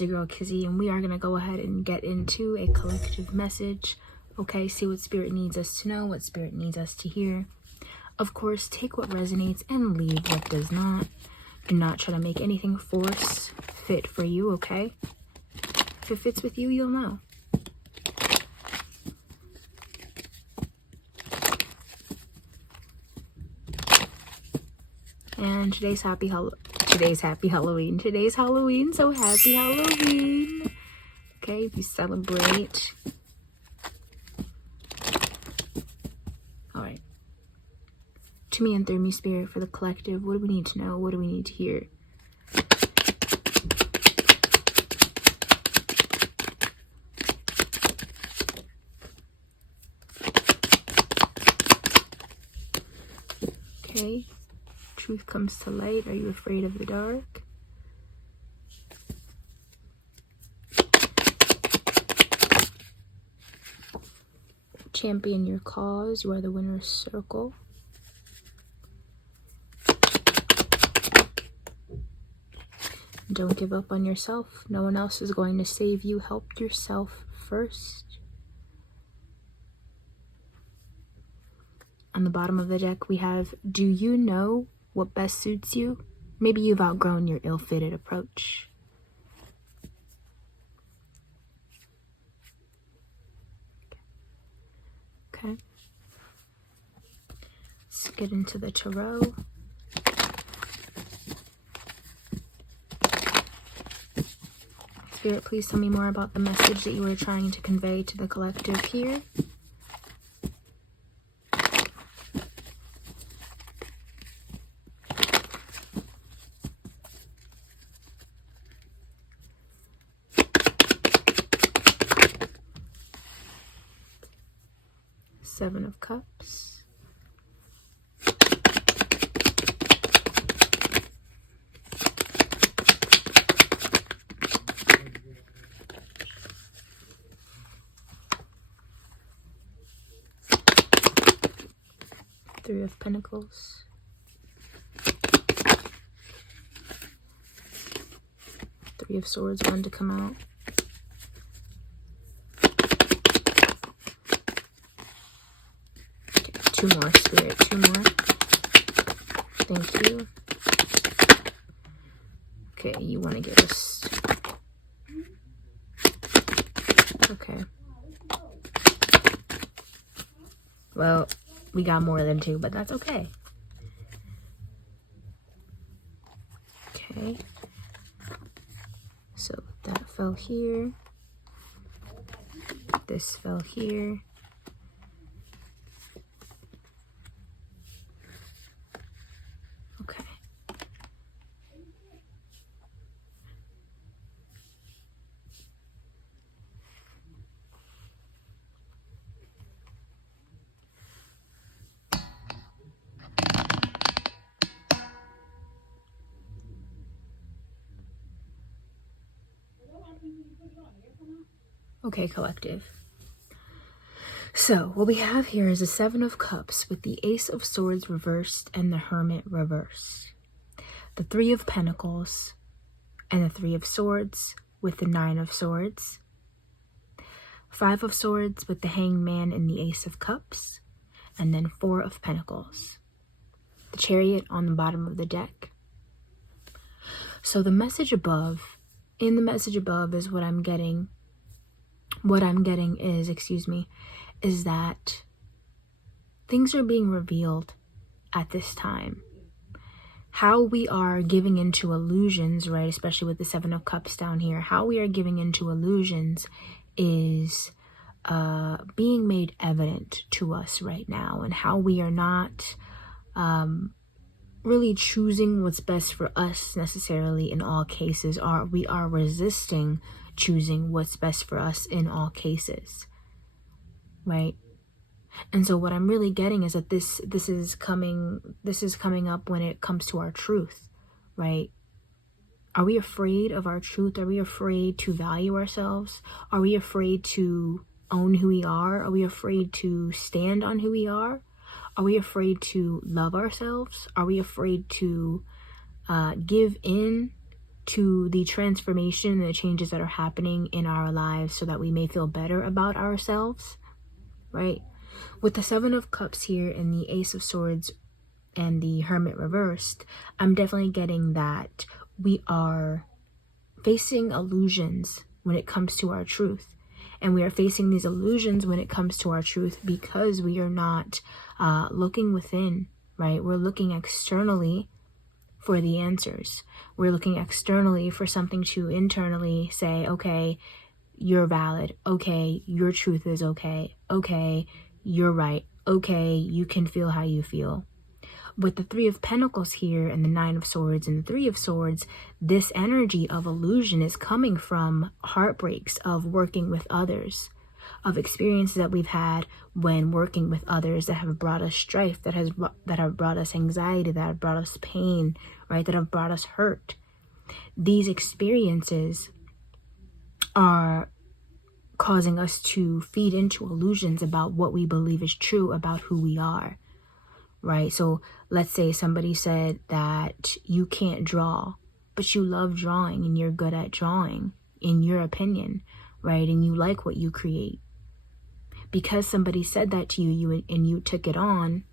It's your girl Kizzy, and we are going to go ahead and get into a collective message. Okay, see what Spirit needs us to know, what Spirit needs us to hear. Of course, take what resonates and leave what does not. Do not try to make anything force fit for you, okay? If it fits with you, you'll know. And today's Halloween. Today's Halloween, so happy Halloween. Okay, if you celebrate. Alright. To me and through me, Spirit, for the collective, what do we need to know? What do we need to hear? Okay. Truth comes to light. Are you afraid of the dark? Champion your cause. You are the winner's circle. Don't give up on yourself. No one else is going to save you. Help yourself first. On the bottom of the deck, we have, do you know what best suits you? Maybe you've outgrown your ill-fitted approach. Okay. Let's get into the tarot. Spirit, please tell me more about the message that you are trying to convey to the collective here. Seven of Cups. Three of Pentacles. Three of Swords, one to come out. Two more, Spirit, two more. Thank you. Okay, you want to give us... Okay. Well, we got more than two, but that's okay. Okay. So that fell here. This fell here. Okay. Okay, collective. So, what we have here is a Seven of Cups with the Ace of Swords reversed and the Hermit reversed. The Three of Pentacles and the Three of Swords with the Nine of Swords. Five of Swords with the Hanged Man and the Ace of Cups. And then Four of Pentacles. The Chariot on the bottom of the deck. So the message above, in the message above is what I'm getting. What I'm getting is, is that things are being revealed at this time. How we are giving into illusions, right, especially with the Seven of Cups down here, how we are giving into illusions is being made evident to us right now, and how we are not really choosing what's best for us necessarily in all cases. We are resisting choosing what's best for us in all cases, right? And so what I'm really getting is that this is coming up when it comes to our truth, right? Are we afraid of our truth? Are we afraid to value ourselves? Are we afraid to own who we are? Are we afraid to stand on who we are? Are we afraid to love ourselves? Are we afraid to give in to the transformation and the changes that are happening in our lives so that we may feel better about ourselves, right? With the Seven of Cups here and the Ace of Swords and the Hermit reversed, I'm definitely getting that we are facing illusions when it comes to our truth. And we are facing these illusions when it comes to our truth because we are not looking within, right? We're looking externally for the answers. We're looking externally for something to internally say, okay, you're valid. Okay, your truth is okay. Okay, you're right. Okay, you can feel how you feel. With the Three of Pentacles here and the Nine of Swords and the Three of Swords, this energy of illusion is coming from heartbreaks of working with others, of experiences that we've had when working with others that have brought us strife, that have brought us anxiety, that have brought us pain, right? That have brought us hurt. These experiences are causing us to feed into illusions about what we believe is true about who we are, right? So let's say somebody said that you can't draw, but you love drawing and you're good at drawing, in your opinion, right? And you like what you create. Because somebody said that to you and you took it on,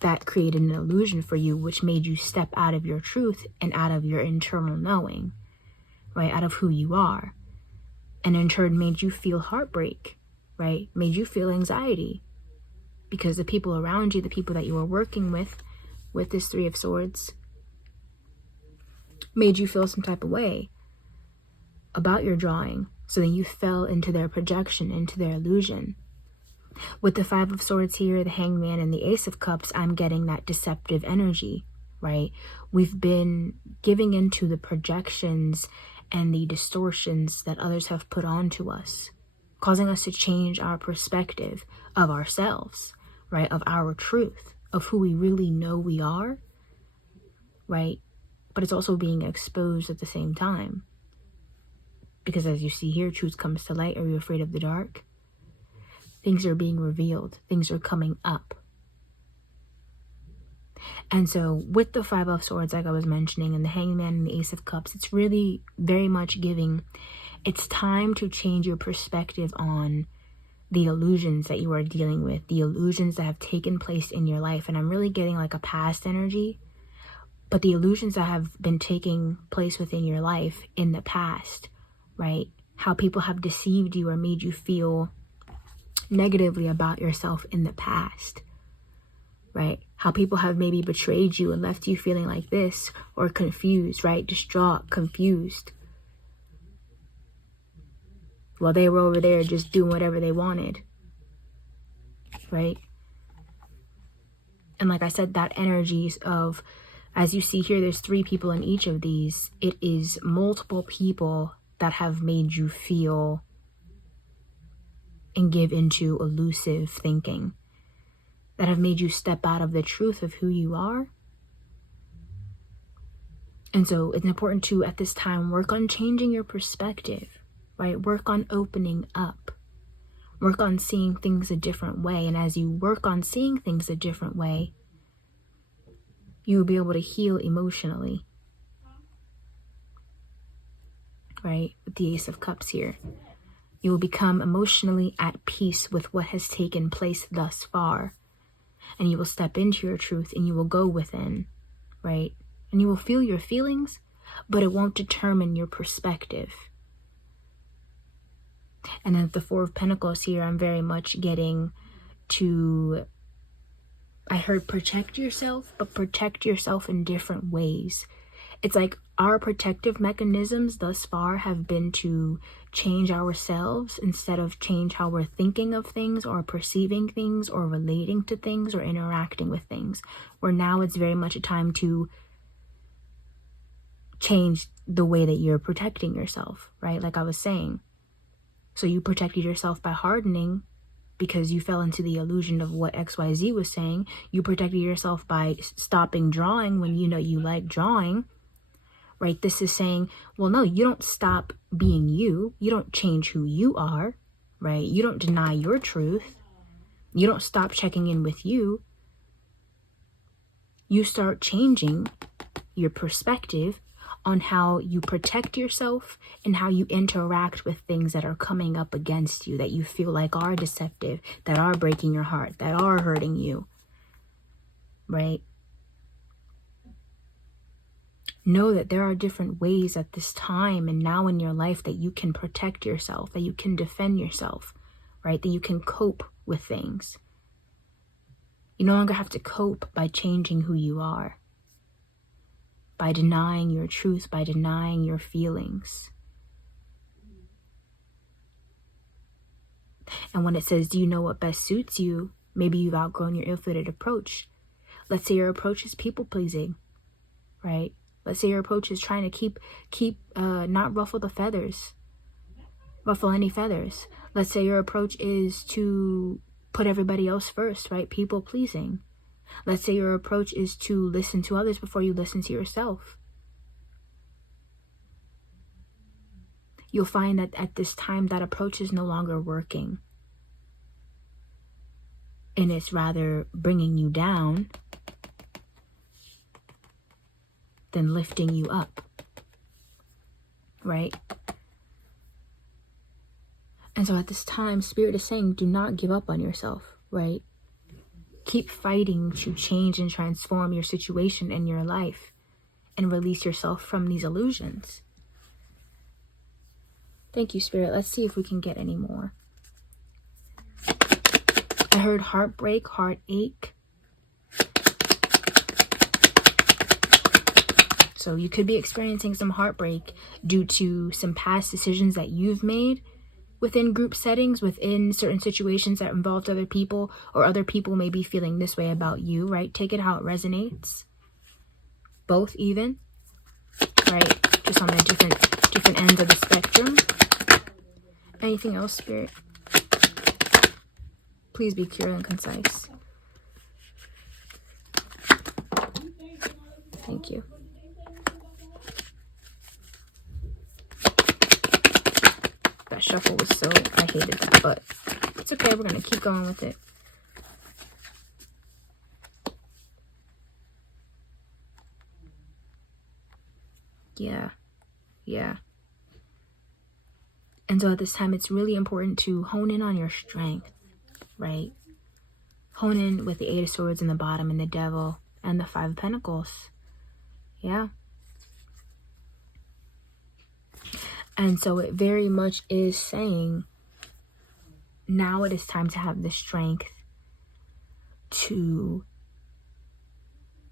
that created an illusion for you, which made you step out of your truth and out of your internal knowing, right? Out of who you are. And in turn made you feel heartbreak, right? Made you feel anxiety. Because the people around you, the people that you were working with this Three of Swords, made you feel some type of way about your drawing. So then you fell into their projection, into their illusion. With the Five of Swords here, the Hangman, and the Ace of Cups, I'm getting that deceptive energy, right? We've been giving into the projections and the distortions that others have put onto us, causing us to change our perspective of ourselves, right? Of our truth, of who we really know we are, right? But it's also being exposed at the same time. Because as you see here, truth comes to light. Are you afraid of the dark? Things are being revealed. Things are coming up. And so with the Five of Swords, like I was mentioning, and the Hangman and the Ace of Cups, it's really very much giving, it's time to change your perspective on the illusions that you are dealing with, the illusions that have taken place in your life. And I'm really getting like a past energy, but the illusions that have been taking place within your life in the past, right? How people have deceived you or made you feel negatively about yourself in the past, right? How people have maybe betrayed you and left you feeling like this, or confused, right? Distraught, confused. While they were over there just doing whatever they wanted, right? And like I said, that energy of, as you see here, there's three people in each of these. It is multiple people that have made you feel and give into elusive thinking, that have made you step out of the truth of who you are. And so it's important to, at this time, work on changing your perspective, right? Work on opening up. Work on seeing things a different way. And as you work on seeing things a different way, you will be able to heal emotionally, right? With the Ace of Cups here. You will become emotionally at peace with what has taken place thus far. And you will step into your truth and you will go within, right? And you will feel your feelings, but it won't determine your perspective. And then the Four of Pentacles here, I'm very much getting to, I heard protect yourself, but protect yourself in different ways. It's like our protective mechanisms thus far have been to change ourselves instead of change how we're thinking of things or perceiving things or relating to things or interacting with things. Where now it's very much a time to change the way that you're protecting yourself, right? Like I was saying. So you protected yourself by hardening because you fell into the illusion of what XYZ was saying. You protected yourself by stopping drawing when you know you like drawing, right? This is saying, well, no, you don't stop being you. You don't change who you are, right? You don't deny your truth. You don't stop checking in with you. You start changing your perspective on how you protect yourself and how you interact with things that are coming up against you, that you feel like are deceptive, that are breaking your heart, that are hurting you, right? Know that there are different ways at this time and now in your life that you can protect yourself, that you can defend yourself, right? That you can cope with things. You no longer have to cope by changing who you are, by denying your truth, by denying your feelings. And when it says, do you know what best suits you? Maybe you've outgrown your ill-fitted approach. Let's say your approach is people-pleasing, right? Let's say your approach is trying to not ruffle any feathers. Let's say your approach is to put everybody else first, right? People-pleasing. Let's say your approach is to listen to others before you listen to yourself. You'll find that at this time, that approach is no longer working. And it's rather bringing you down than lifting you up, right? And so at this time, Spirit is saying, do not give up on yourself, right? Keep fighting to change and transform your situation and your life and release yourself from these illusions. Thank you, Spirit. Let's see if we can get any more. I heard heartbreak, heartache. So you could be experiencing some heartbreak due to some past decisions that you've made within group settings, within certain situations that involved other people, or other people may be feeling this way about you, right? Take it how it resonates. Both even, right? Just on the different ends of the spectrum. Anything else, Spirit? Please be clear and concise. Thank you. That shuffle was I hated that, but it's okay. We're going to keep going with it. Yeah. And so at this time, it's really important to hone in on your strength, right? Hone in with the Eight of Swords in the bottom and the Devil and the Five of Pentacles. Yeah. And so it very much is saying, now it is time to have the strength to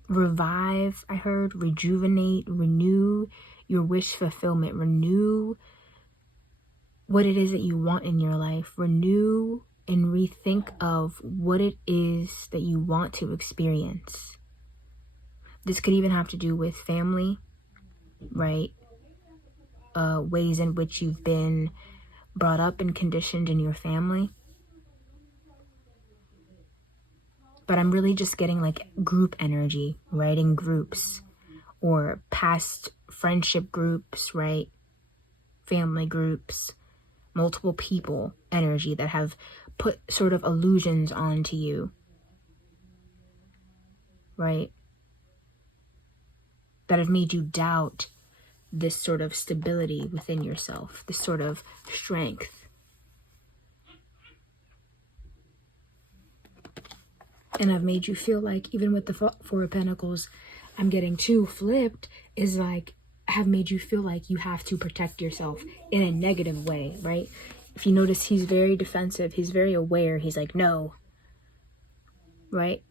revive, I heard, rejuvenate, renew your wish fulfillment, renew what it is that you want in your life, renew and rethink of what it is that you want to experience. This could even have to do with family, right? Ways in which you've been brought up and conditioned in your family. But I'm really just getting like group energy, right? In groups or past friendship groups, right? Family groups, multiple people energy that have put sort of illusions onto you, right? That have made you doubt this sort of stability within yourself, this sort of strength. And I've made you feel like, even with the Four of Pentacles, I'm getting too flipped, is like, have made you feel like you have to protect yourself in a negative way, right? If you notice, he's very defensive. He's very aware. He's like, no, right?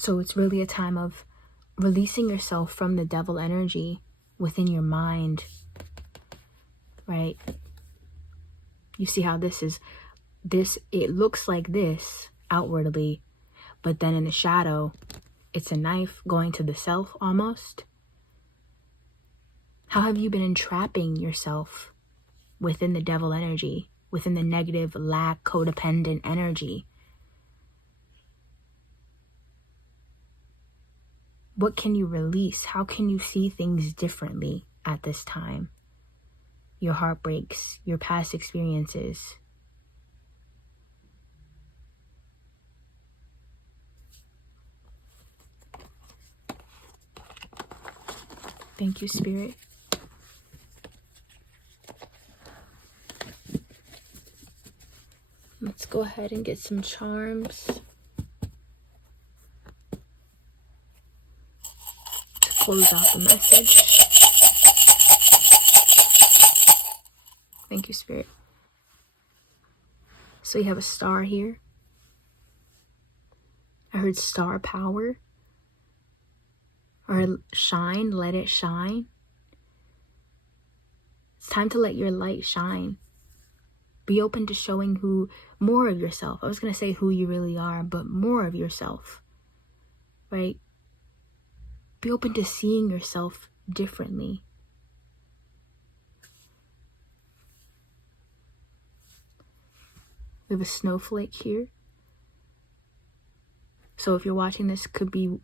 So it's really a time of releasing yourself from the devil energy within your mind, right? You see how it looks like this outwardly, but then in the shadow, it's a knife going to the self almost. How have you been entrapping yourself within the devil energy, within the negative, lack, codependent energy? What can you release? How can you see things differently at this time? Your heartbreaks, your past experiences. Thank you, Spirit. Let's go ahead and get some charms to close out the message. Thank you, Spirit. So you have a star here. I heard star power. Or shine, let it shine. It's time to let your light shine. Be open to showing more of yourself. I was going to say who you really are, but more of yourself, right? Be open to seeing yourself differently. We have a snowflake here. So if you're watching this, could be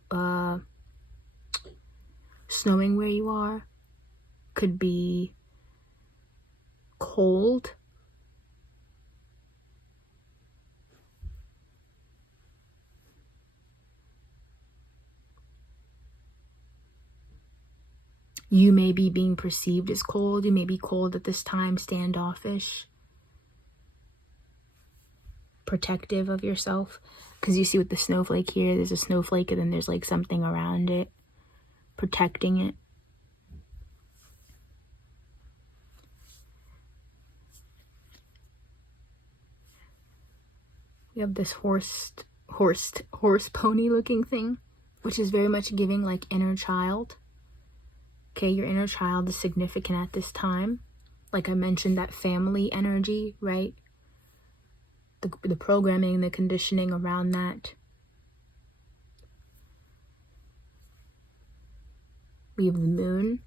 snowing where you are. Could be cold. You may be being perceived as cold. You may be cold at this time, standoffish, protective of yourself. Because you see with the snowflake here, there's a snowflake and then there's like something around it, protecting it. We have this horse pony looking thing, which is very much giving like inner child. Okay, your inner child is significant at this time. Like I mentioned, that family energy, right? The programming, the conditioning around that. We have the moon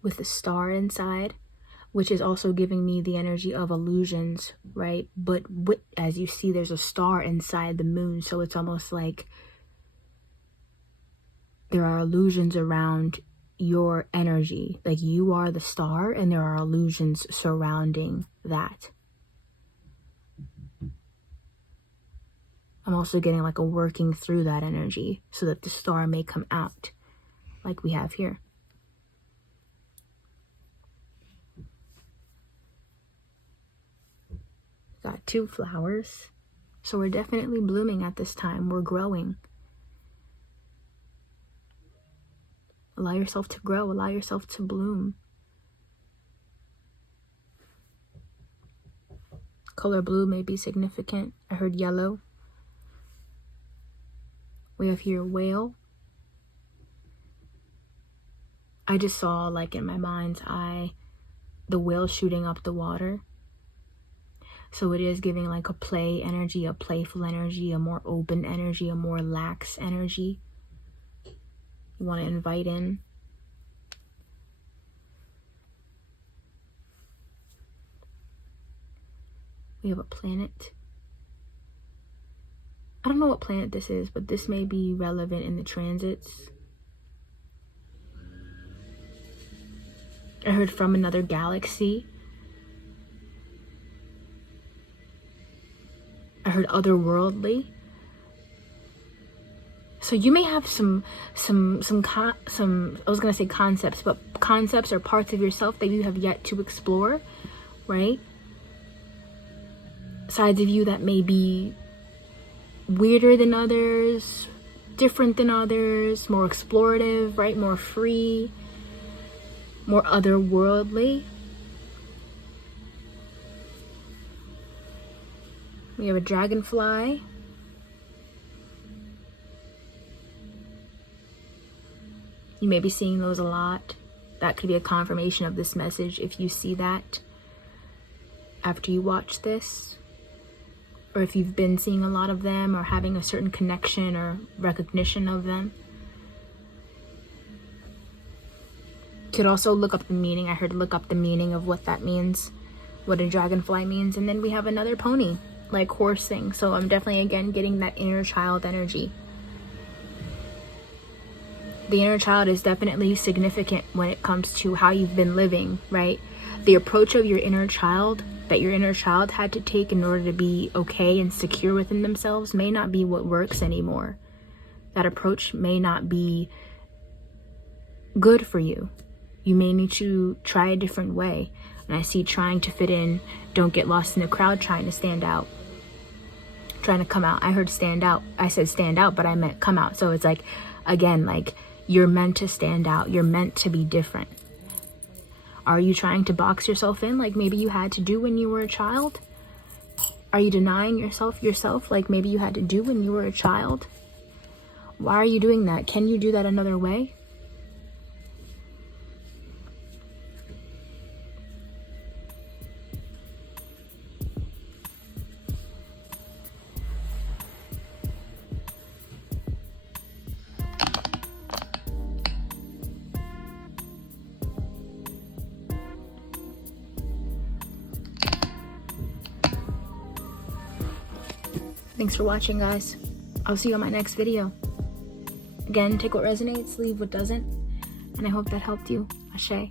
with the star inside, which is also giving me the energy of illusions, right? But as you see, there's a star inside the moon, so it's almost like there are illusions around your energy. Like you are the star and there are illusions surrounding that. I'm also getting like a working through that energy so that the star may come out like we have here. Got 2 flowers. So we're definitely blooming at this time. We're growing. Allow yourself to grow. Allow yourself to bloom. Color blue may be significant. I heard yellow. We have here whale. I just saw, like in my mind's eye, the whale shooting up the water. So it is giving like a play energy, a playful energy, a more open energy, a more lax energy. You want to invite in. We have a planet. I don't know what planet this is, but this may be relevant in the transits. I heard from another galaxy. I heard otherworldly. So you may have some I was gonna say concepts, but concepts or parts of yourself that you have yet to explore, right? Sides of you that may be weirder than others, different than others, more explorative, right? More free, more otherworldly. We have a dragonfly. You may be seeing those a lot. That could be a confirmation of this message if you see that after you watch this. Or if you've been seeing a lot of them or having a certain connection or recognition of them. Could also look up the meaning. I heard look up the meaning of what that means, what a dragonfly means. And then we have another pony, like horse thing. So I'm definitely, again, getting that inner child energy. The inner child is definitely significant when it comes to how you've been living, right? The approach of your inner child that your inner child had to take in order to be okay and secure within themselves may not be what works anymore. That approach may not be good for you. You may need to try a different way. And I see trying to fit in, don't get lost in the crowd, trying to stand out, trying to come out. I heard stand out. I said stand out, but I meant come out. So it's like, again, like you're meant to stand out. You're meant to be different. Are you trying to box yourself in like maybe you had to do when you were a child? Are you denying yourself like maybe you had to do when you were a child? Why are you doing that? Can you do that another way? Thanks for watching, guys. I'll see you on my next video. Again, take what resonates, leave what doesn't. And I hope that helped you. Ashe.